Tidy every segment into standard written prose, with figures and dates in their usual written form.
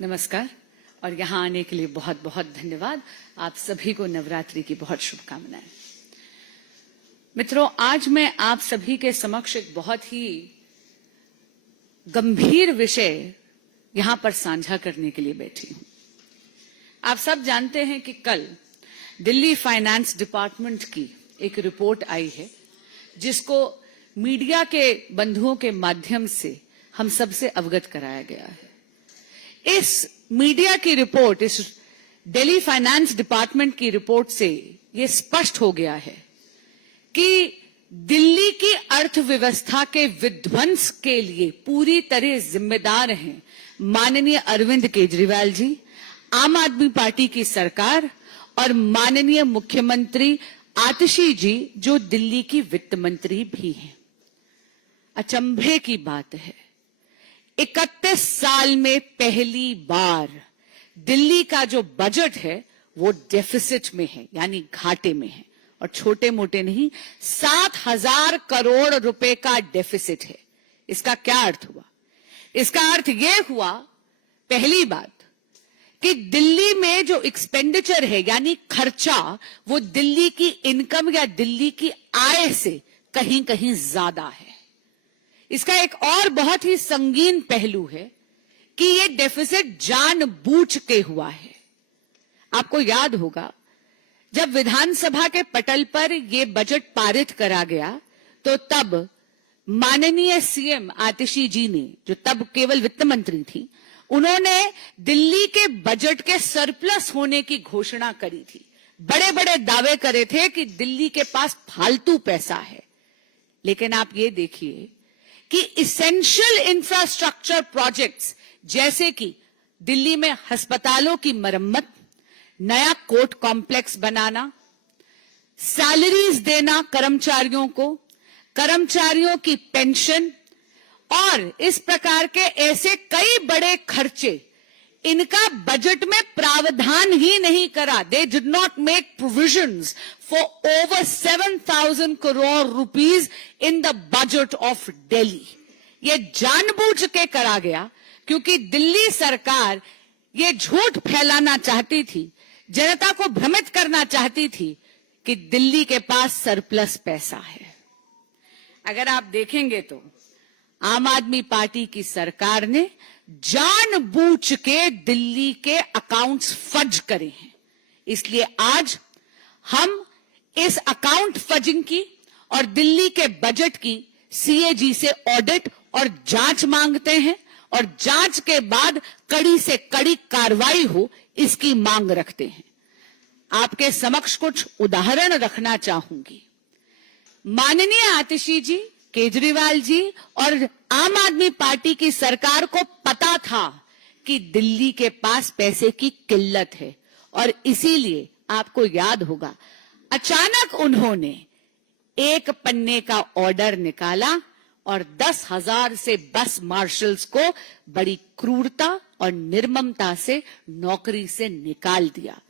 नमस्कार और यहाँ आने के लिए बहुत बहुत धन्यवाद। आप सभी को नवरात्रि की बहुत शुभकामनाएं। मित्रों, आज मैं आप सभी के समक्ष एक बहुत ही गंभीर विषय यहाँ पर साझा करने के लिए बैठी हूँ। आप सब जानते हैं कि कल दिल्ली फाइनेंस डिपार्टमेंट की एक रिपोर्ट आई है, जिसको मीडिया के बंधुओं के माध्यम से हम सबसे अवगत कराया गया है। इस मीडिया की रिपोर्ट, इस दिल्ली फाइनेंस डिपार्टमेंट की रिपोर्ट से ये स्पष्ट हो गया है कि दिल्ली की अर्थव्यवस्था के विध्वंस के लिए पूरी तरह जिम्मेदार हैं माननीय अरविंद केजरीवाल जी, आम आदमी पार्टी की सरकार और माननीय मुख्यमंत्री आतिशी जी, जो दिल्ली की वित्त मंत्री भी हैं। अचंभे की बात है, 31 साल में पहली बार दिल्ली का जो बजट है वो डेफिसिट में है, यानी घाटे में है, और छोटे मोटे नहीं, 7,000 करोड़ रुपए का डेफिसिट है। इसका क्या अर्थ हुआ? इसका अर्थ यह हुआ, पहली बात, कि दिल्ली में जो एक्सपेंडिचर है यानी खर्चा, वो दिल्ली की इनकम या दिल्ली की आय से कहीं कहीं ज्यादा है। इसका एक और बहुत ही संगीन पहलू है कि ये डेफिसिट जानबूझ के हुआ है। आपको याद होगा, जब विधानसभा के पटल पर यह बजट पारित करा गया तो तब माननीय सीएम आतिशी जी ने, जो तब केवल वित्त मंत्री थी, उन्होंने दिल्ली के बजट के सरप्लस होने की घोषणा करी थी। बड़े बड़े दावे करे थे कि दिल्ली के पास फालतू पैसा है। लेकिन आप ये देखिए कि इसेंशियल इंफ्रास्ट्रक्चर प्रोजेक्ट्स, जैसे कि दिल्ली में अस्पतालों की मरम्मत, नया कोर्ट कॉम्प्लेक्स बनाना, सैलरीज देना कर्मचारियों को, कर्मचारियों की पेंशन और इस प्रकार के ऐसे कई बड़े खर्चे, इनका बजट में प्रावधान ही नहीं करा। They did not make provisions for over 7,000 crore rupees in the budget of Delhi. ये जानबूझ के करा गया क्योंकि दिल्ली सरकार ये झूठ फैलाना चाहती थी, जनता को भ्रमित करना चाहती थी कि दिल्ली के पास सरप्लस पैसा है। अगर आप देखेंगे तो आम आदमी पार्टी की सरकार ने जानबूझ के दिल्ली के अकाउंट्स फज करे हैं। इसलिए आज हम इस अकाउंट फजिंग की और दिल्ली के बजट की सीएजी से ऑडिट और जांच मांगते हैं, और जांच के बाद कड़ी से कड़ी कार्रवाई हो, इसकी मांग रखते हैं। आपके समक्ष कुछ उदाहरण रखना चाहूंगी। माननीय आतिशी जी, केजरीवाल जी और आम आदमी पार्टी की सरकार को पता था कि दिल्ली के पास पैसे की किल्लत है, और इसीलिए आपको याद होगा, अचानक उन्होंने एक पन्ने का ऑर्डर निकाला और 10,000 से बस मार्शल्स को बड़ी क्रूरता और निर्ममता से नौकरी से निकाल दिया।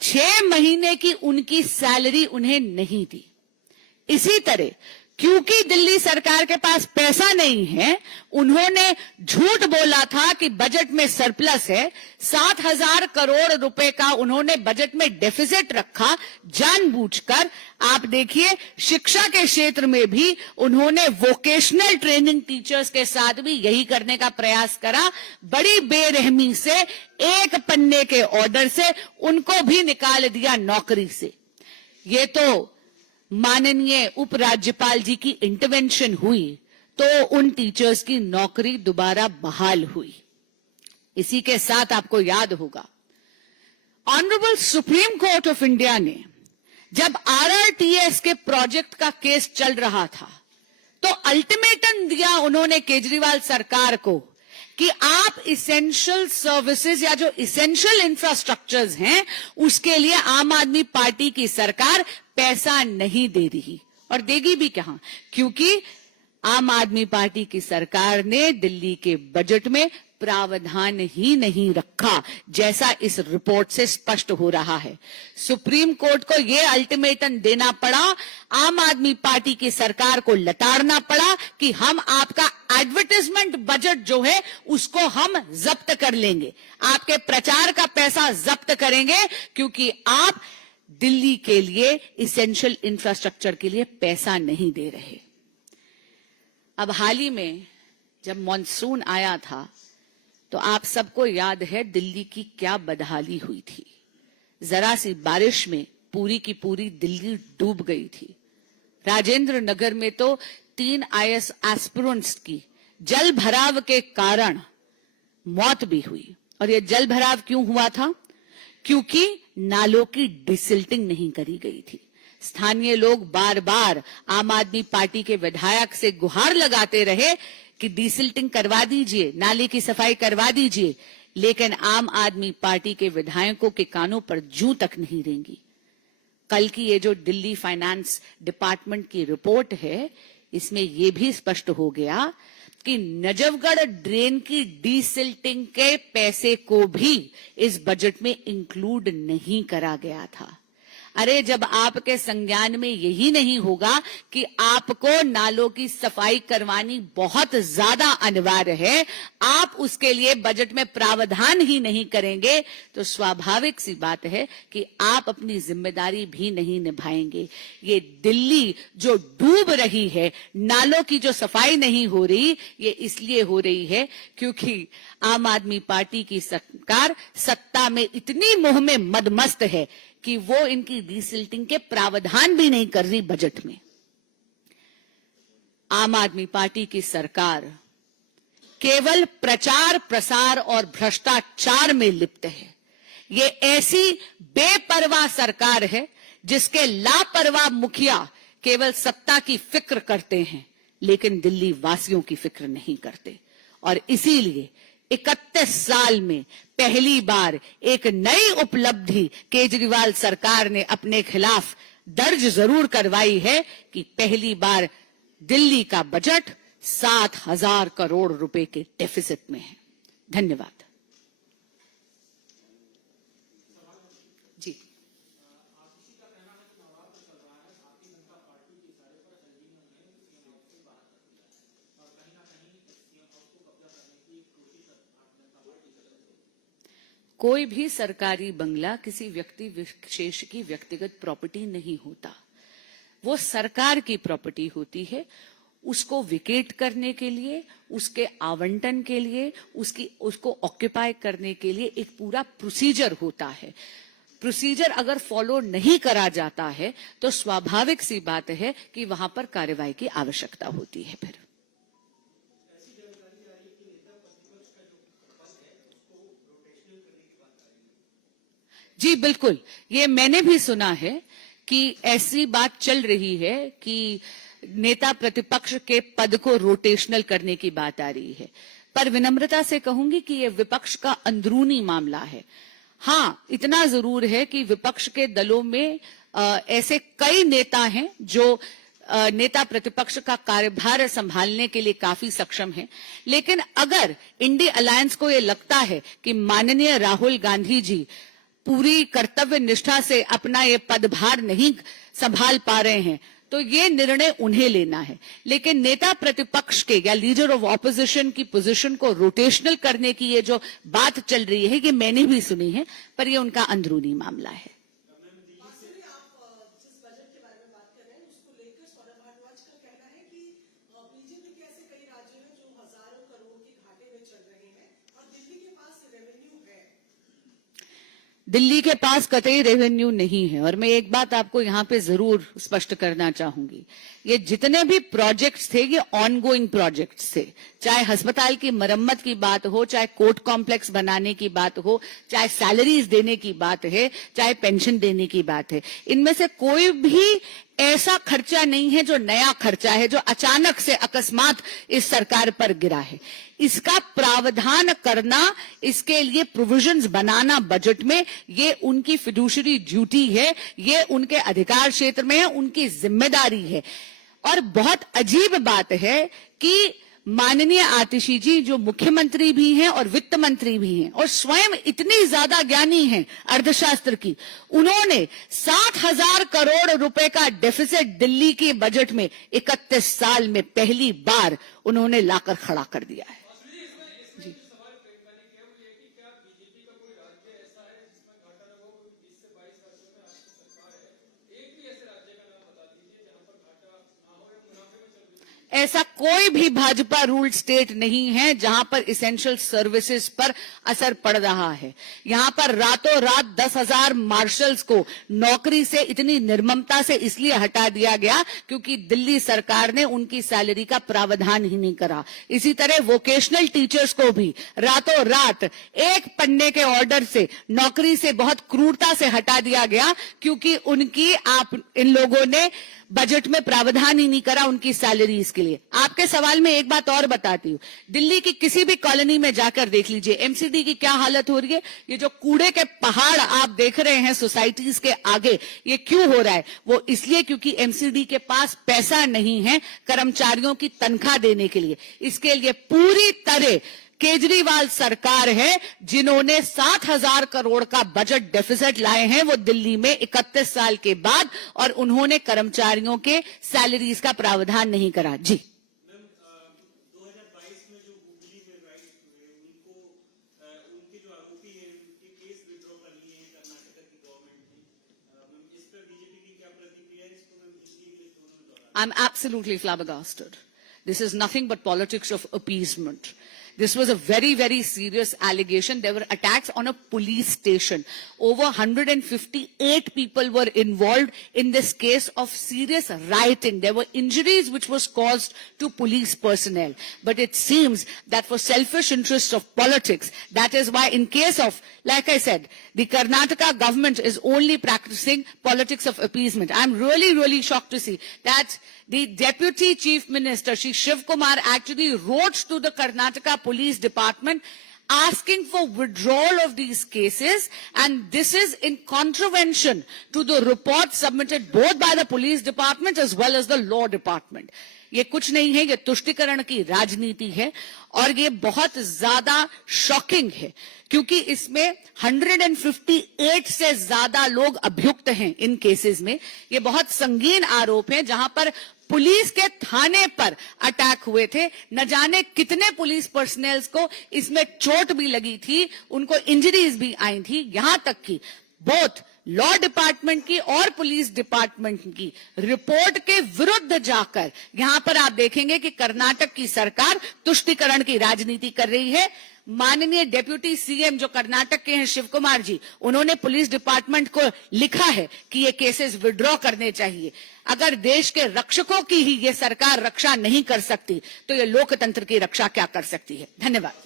6 महीने की उनकी सैलरी उन्हें नहीं दी। इसी तरह क्योंकि दिल्ली सरकार के पास पैसा नहीं है, उन्होंने झूठ बोला था कि बजट में सरप्लस है। 7,000 करोड़ रुपए का उन्होंने बजट में डेफिसिट रखा जानबूझकर। आप देखिए, शिक्षा के क्षेत्र में भी उन्होंने वोकेशनल ट्रेनिंग टीचर्स के साथ भी यही करने का प्रयास करा। बड़ी बेरहमी से एक पन्ने के ऑर्डर से उनको भी निकाल दिया नौकरी से। ये तो माननीय उपराज्यपाल जी की इंटरवेंशन हुई तो उन टीचर्स की नौकरी दोबारा बहाल हुई। इसी के साथ आपको याद होगा, honourable supreme court of India ने जब आरआरटीएस के प्रोजेक्ट का केस चल रहा था तो अल्टीमेटम दिया उन्होंने केजरीवाल सरकार को कि आप इसेंशियल सर्विसेज या जो इसेंशियल इंफ्रास्ट्रक्चर्स हैं उसके लिए आम आदमी पार्टी की सरकार पैसा नहीं दे रही, और देगी भी कहां, क्योंकि आम आदमी पार्टी की सरकार ने दिल्ली के बजट में प्रावधान ही नहीं रखा, जैसा इस रिपोर्ट से स्पष्ट हो रहा है। सुप्रीम कोर्ट को यह अल्टीमेटम देना पड़ा, आम आदमी पार्टी की सरकार को लताड़ना पड़ा कि हम आपका एडवर्टाइजमेंट बजट जो है उसको हम जब्त कर लेंगे, आपके प्रचार का पैसा जब्त करेंगे, क्योंकि आप दिल्ली के लिए इसेंशियल इंफ्रास्ट्रक्चर के लिए पैसा नहीं दे रहे। अब हाल ही में जब मॉनसून आया था तो आप सबको याद है दिल्ली की क्या बदहाली हुई थी। जरा सी बारिश में पूरी की पूरी दिल्ली डूब गई थी। राजेंद्र नगर में तो 3 IAS एस्पिरेंट्स की जल भराव के कारण मौत भी हुई। और यह जल भराव क्यों हुआ था? क्योंकि नालों की डिसिल्टिंग नहीं करी गई थी। स्थानीय लोग बार बार आम आदमी पार्टी के विधायक से गुहार लगाते रहे कि डिसिल्टिंग करवा दीजिए, नाले की सफाई करवा दीजिए, लेकिन आम आदमी पार्टी के विधायकों के कानों पर जूं तक नहीं रेंगी। कल की ये जो दिल्ली फाइनेंस डिपार्टमेंट की रिपोर्ट है, इसमें यह भी स्पष्ट हो गया कि नजफगढ़ ड्रेन की डिसिल्टिंग के पैसे को भी इस बजट में इंक्लूड नहीं करा गया था। अरे जब आपके संज्ञान में यही नहीं होगा कि आपको नालों की सफाई करवानी बहुत ज्यादा अनिवार्य है, आप उसके लिए बजट में प्रावधान ही नहीं करेंगे, तो स्वाभाविक सी बात है कि आप अपनी जिम्मेदारी भी नहीं निभाएंगे। ये दिल्ली जो डूब रही है, नालों की जो सफाई नहीं हो रही, ये इसलिए हो रही है क्योंकि आम आदमी पार्टी की सरकार सत्ता में इतनी मोह में मदमस्त है कि वो इनकी डिसिल्टिंग के प्रावधान भी नहीं कर रही बजट में। आम आदमी पार्टी की सरकार केवल प्रचार प्रसार और भ्रष्टाचार में लिप्त है। ये ऐसी बेपरवाह सरकार है जिसके लापरवाह मुखिया केवल सत्ता की फिक्र करते हैं, लेकिन दिल्ली वासियों की फिक्र नहीं करते। और इसीलिए 31 साल में पहली बार एक नई उपलब्धि केजरीवाल सरकार ने अपने खिलाफ दर्ज जरूर करवाई है कि पहली बार दिल्ली का बजट 7,000 करोड़ रुपए के डेफिसिट में है। धन्यवाद। जी, कोई भी सरकारी बंगला किसी व्यक्ति विशेष की व्यक्तिगत प्रॉपर्टी नहीं होता, वो सरकार की प्रॉपर्टी होती है। उसको विकेट करने के लिए, उसके आवंटन के लिए, उसको ऑक्यूपाई करने के लिए एक पूरा प्रोसीजर होता है। प्रोसीजर अगर फॉलो नहीं करा जाता है तो स्वाभाविक सी बात है कि वहां पर कार्रवाई की आवश्यकता होती है। फिर जी बिल्कुल, ये मैंने भी सुना है कि ऐसी बात चल रही है कि नेता प्रतिपक्ष के पद को रोटेशनल करने की बात आ रही है, पर विनम्रता से कहूंगी कि यह विपक्ष का अंदरूनी मामला है। हाँ, इतना जरूर है कि विपक्ष के दलों में ऐसे कई नेता हैं जो नेता प्रतिपक्ष का कार्यभार संभालने के लिए काफी सक्षम हैं, लेकिन अगर इंडिया अलायंस को यह लगता है कि माननीय राहुल गांधी जी पूरी कर्तव्य निष्ठा से अपना ये पदभार नहीं संभाल पा रहे हैं, तो ये निर्णय उन्हें लेना है। लेकिन नेता प्रतिपक्ष के या लीडर ऑफ ऑपोजिशन की पोजीशन को रोटेशनल करने की ये जो बात चल रही है, ये मैंने भी सुनी है, पर ये उनका अंदरूनी मामला है। दिल्ली के पास कतई रेवेन्यू नहीं है, और मैं एक बात आपको यहाँ पे जरूर स्पष्ट करना चाहूंगी, ये जितने भी प्रोजेक्ट्स थे ये ऑनगोइंग प्रोजेक्ट्स थे। चाहे अस्पताल की मरम्मत की बात हो, चाहे कोर्ट कॉम्प्लेक्स बनाने की बात हो, चाहे सैलरीज देने की बात है, चाहे पेंशन देने की बात है, इनमें से कोई भी ऐसा खर्चा नहीं है जो नया खर्चा है, जो अचानक से अकस्मात इस सरकार पर गिरा है। इसका प्रावधान करना, इसके लिए प्रोविजंस बनाना बजट में, ये उनकी फिडुशरी ड्यूटी है, ये उनके अधिकार क्षेत्र में है, उनकी जिम्मेदारी है। और बहुत अजीब बात है कि माननीय आतिशी जी जो मुख्यमंत्री भी हैं और वित्त मंत्री भी हैं और स्वयं इतनी ज्यादा ज्ञानी हैं अर्थशास्त्र की, उन्होंने 60,000 करोड़ रुपए का डेफिसिट दिल्ली के बजट में 31 साल में पहली बार उन्होंने लाकर खड़ा कर दिया है। जी ऐसा कोई भी भाजपा रूल स्टेट नहीं है जहां पर इसेंशियल सर्विसेज पर असर पड़ रहा है। यहां पर रातों रात 10,000 मार्शल्स को नौकरी से इतनी निर्ममता से इसलिए हटा दिया गया क्योंकि दिल्ली सरकार ने उनकी सैलरी का प्रावधान ही नहीं करा। इसी तरह वोकेशनल टीचर्स को भी रातों रात एक पन्ने के ऑर्डर से नौकरी से बहुत क्रूरता से हटा दिया गया क्योंकि उनकी इन लोगों ने बजट में प्रावधान ही नहीं करा उनकी सैलरीज के लिए। आपके सवाल में एक बात और बताती हूं, दिल्ली की किसी भी कॉलोनी में जाकर देख लीजिए एमसीडी की क्या हालत हो रही है। ये जो कूड़े के पहाड़ आप देख रहे हैं सोसाइटीज के आगे, ये क्यों हो रहा है? वो इसलिए क्योंकि एमसीडी के पास पैसा नहीं है कर्मचारियों की तनख्वाह देने के लिए। इसके लिए पूरी तरह केजरीवाल सरकार है जिन्होंने 60,000 करोड़ का बजट डेफिसिट लाए हैं वो दिल्ली में 31 साल के बाद, और उन्होंने कर्मचारियों के सैलरीज का प्रावधान नहीं करा। जी 2022 में जो हुगली में राइट हुए उनको उनके जो आरोपी हैं उनके केस विड्रॉ कर लिए हैं कर्नाटक की गवर्नमेंट ने। इस पर बीजेपी की क्या प्रतिक्रिया है? इसको मैं पिछली दोनों दौरान I'm absolutely flabbergasted. This is nothing but politics of appeasement. This was a very, very serious allegation. There were attacks on a police station. Over 158 people were involved in this case of serious rioting. There were injuries which was caused to police personnel. But it seems that for selfish interests of politics, that is why in case of, like I said, the Karnataka government is only practicing politics of appeasement. I'm really, really shocked to see that the Deputy Chief Minister, Shri Shiv Kumar, actually wrote to the Karnataka Police Department asking for withdrawal of these cases, and this is in contravention to the report submitted both by the Police Department as well as the Law Department. ये कुछ नहीं है, ये तुष्टिकरण की राजनीति है और ये बहुत ज्यादा शॉकिंग है क्योंकि इसमें 158 से ज्यादा लोग अभियुक्त हैं इन केसेस में। ये बहुत संगीन आरोप है जहां पर पुलिस के थाने पर अटैक हुए थे। न जाने कितने पुलिस पर्सनल्स को इसमें चोट भी लगी थी, उनको इंजरीज भी आई थी। यहां तक कि बोथ लॉ डिपार्टमेंट की और पुलिस डिपार्टमेंट की रिपोर्ट के विरुद्ध जाकर यहां पर आप देखेंगे कि कर्नाटक की सरकार तुष्टिकरण की राजनीति कर रही है। माननीय डेप्यूटी सीएम जो कर्नाटक के हैं शिव कुमार जी, उन्होंने पुलिस डिपार्टमेंट को लिखा है कि ये केसेस विड्रॉ करने चाहिए। अगर देश के रक्षकों की ही ये सरकार रक्षा नहीं कर सकती तो ये लोकतंत्र की रक्षा क्या कर सकती है? धन्यवाद।